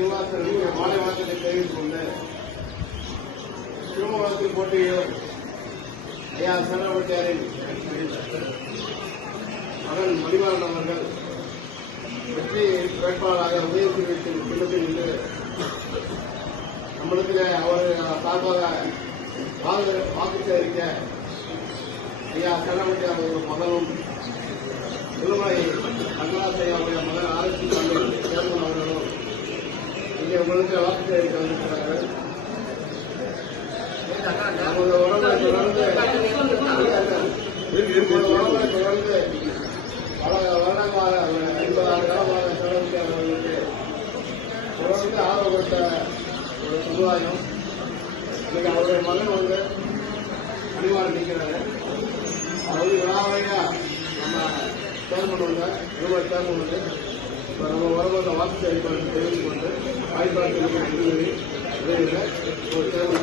நிர்வாகத்திற்கு மாலை வாக்கத்தை தெரிவித்துக் கொண்டு சிவமங்கலத்தில் போட்டியிடும் ஐயா சரவட்டியாரின் மகன் மணிமாறன் அவர்கள் வெற்றி வேட்பாளராக உதயசூரியத்தின் பின்னத்தில் இன்று நம்மளுக்கு அவர் சார்பாக வாக்கு சேகரிக்க ஐயா சரவட்டியார் அவர்கள் மகனும் திருமலை ரங்கநாத்தையாவுடைய மகன் ஆராய்ச்சி சேர்மன் அவர்களும் இங்கே உங்களுக்கு வாக்கு சேகரிக்க வந்திருக்கிறார்கள். நமது உறவை தொடர்ந்து பல வருடங்களாக 50 ஆண்டு காலமாக சரவட்டியார் அவர்களுக்கு தொடர்ந்து ஆர்வப்பட்ட ஒரு சமுதாயம். இன்னைக்கு அவருடைய மகன் வந்து மணிமாறன் நிற்கிறாரு. அவர் விழாவையா நம்ம சேர்மன் வந்த நிறுவன சேர்மன் வந்து இப்போ நம்ம வரும்போது வாக்கு சேகரிப்பதற்கு தெரிவித்துக் கொண்டு வாய்ப்பாளர்களுக்கு உதவியில் ஒரு சேர்மன்